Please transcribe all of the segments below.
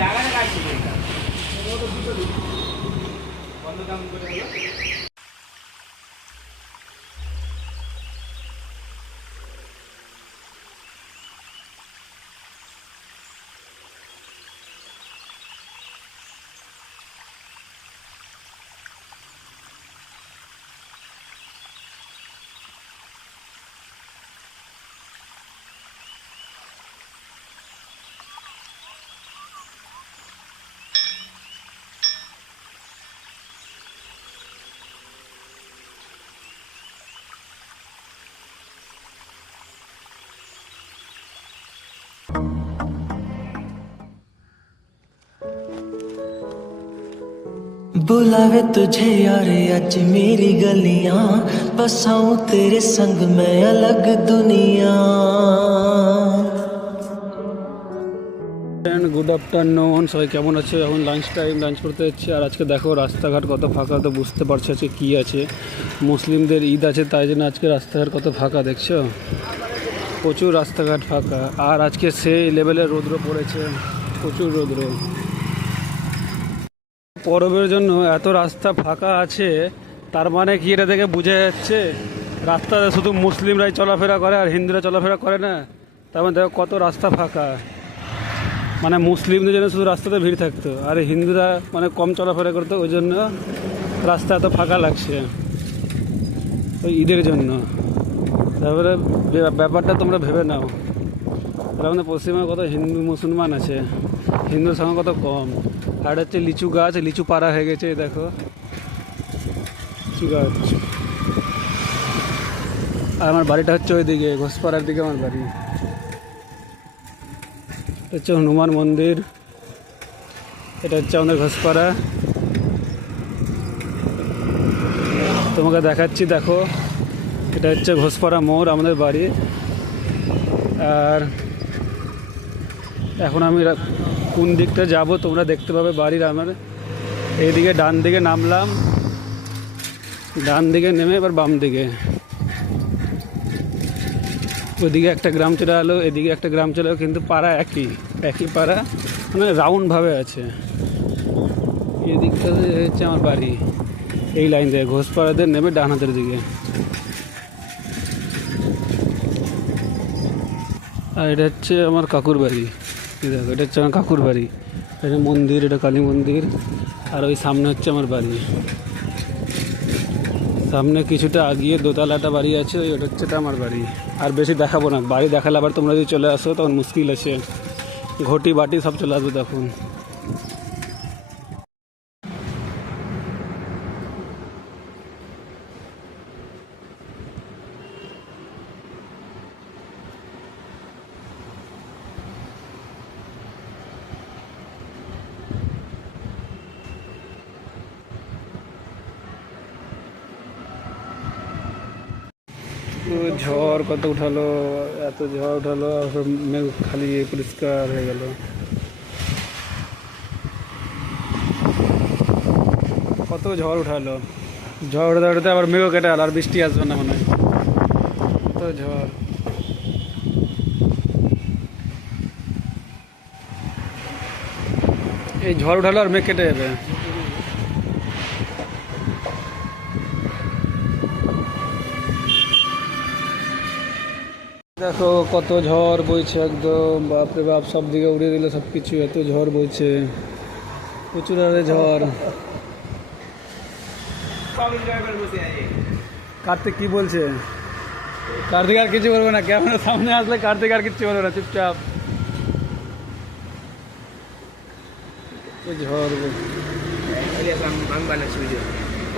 জায়গাটা গাছ ছিল এটা বন্ধ দাম করে হলো। बुलावे तुझे यार आज मेरी गलियां बसाऊं तेरे संग मैं अलग दुनिया। গুড আফটারনুন, সবাই কেমন আছে? এখন লাঞ্চ টাইম, লাঞ্চ করতে যাচ্ছি। আর আজকে দেখো রাস্তাঘাট কত ফাঁকা, তো বুঝতে পারছো আজকে কী আছে। মুসলিমদের ঈদ আছে, তাই জন্য আজকে রাস্তাঘাট কত ফাঁকা দেখছো, প্রচুর রাস্তাঘাট ফাঁকা। আর আজকে সেই লেভেলের রৌদ্র পড়েছে, প্রচুর রৌদ্র। পরবের জন্য এত রাস্তা ফাঁকা আছে, তার মানে কি এটা দেখে বোঝা যাচ্ছে রাস্তাতে শুধু মুসলিমরাই চলাফেরা করে আর হিন্দুরা চলাফেরা করে না। তার মানে দেখো কত রাস্তা ফাঁকা, মানে মুসলিমদের জন্য শুধু রাস্তাতে ভিড় থাকতো আর হিন্দুরা মানে কম চলাফেরা করতো, ওই জন্য রাস্তা এত ফাঁকা লাগছে ওই ঈদের জন্য। তারপরে ব্যাপারটা তোমরা ভেবে নাও, আমাদের পশ্চিমবঙ্গে কত হিন্দু মুসলমান আছে, হিন্দুর সংখ্যা কত কম। আর হচ্ছে লিচু গাছ, লিচু পাড়া হয়ে গেছে, দেখো লিচু গাছ। আর আমার বাড়িটা হচ্ছে ওইদিকে ঘোষপাড়ার দিকে আমার বাড়ি। এটা হচ্ছে হনুমান মন্দির, এটা হচ্ছে আমাদের ঘোষপাড়া। তোমাকে দেখাচ্ছি, দেখো এটা হচ্ছে ঘোষপাড়া মোড়, আমাদের বাড়ি। আর এখন আমি কোন দিকটা যাব তোমরা দেখতে পাবে বাড়ির। আমার এইদিকে ডান দিকে নামলাম, ডান দিকে নেমে এবার বাম দিকে, ওইদিকে একটা গ্রাম চলে এলো, এদিকে একটা গ্রাম চলে এলো, কিন্তু পাড়া একই, একই পাড়া, মানে রাউন্ডভাবে আছে। এই দিকটা হচ্ছে আমার বাড়ি, এই লাইন থেকে ঘোষপাড়াদের নেমে ডান হাতের দিকে। আর এটা হচ্ছে আমার কাকুর বাড়ি, দেখো এটা হচ্ছে আমার কাকুর বাড়ি। এটা মন্দির, এটা কালী মন্দির। আর ওই সামনে হচ্ছে আমার বাড়ি, সামনে কিছুটা আগিয়ে দোতলাটা বাড়ি আছে, ওটা হচ্ছে আমার বাড়ি। আর বেশি দেখাবো না, বাড়ি দেখালে আবার তোমরা যদি চলে আসো তখন মুশকিল আছে, ঘটি বাটি সব চলে আসবে তখন। ঝড় কত উঠালো, এত ঝড় উঠালো, মেঘ খালি পরিষ্কার হয়ে গেল। কত ঝড় উঠালো, ঝড় উঠাতে উঠাতে আবার মেঘও কেটে গেল, আর বৃষ্টি আসবে না মনে হয়, কত ঝড়। এই ঝড় উঠালো আর মেঘ কেটে যাবে। দেখো কত ঝড় বইছে, একদম বাপরে বাপ, সব দিকে উড়িয়ে দিল সব কিছু, এত ঝড় বইছে, প্রচুর হারে ঝড়। কার্তিক কি বলছে? কার্তিক আর কিছু বলবে না, ক্যামেরার সামনে আসলে কার্তিক আর কিছু বলবে না, চুপচাপ। ঝড়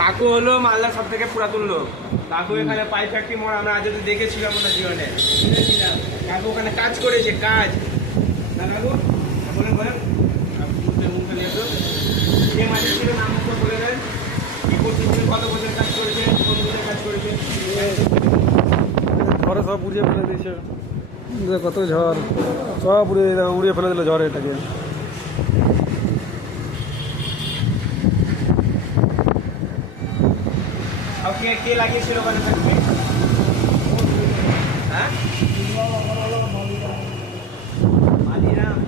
কাকু হলো মালদা সব থেকে পুরাতন লোক। কাকু এখানে পাইপ ফ্যাক্টরি মোড় আমরা আজ দেখেছিলাম ওনার জীবনে। কাকু ওখানে কাজ করেছে, কাজ। কাকু বলেন বলেন, কে মালিক ছিল নাম মুখ বলে দেন, কি করতে, কত বছর কাজ করেছে, কোন দূরে কাজ করেছে। ঘরে সব উড়িয়ে ফেলে দিয়েছে, কত ঝড়, সব উড়িয়ে ফেলে দিল ঝড় এটাকে। কে লাগিয়েছিল ওখানে ফ্যাক্টরি? হ্যাঁ, মালিরাম।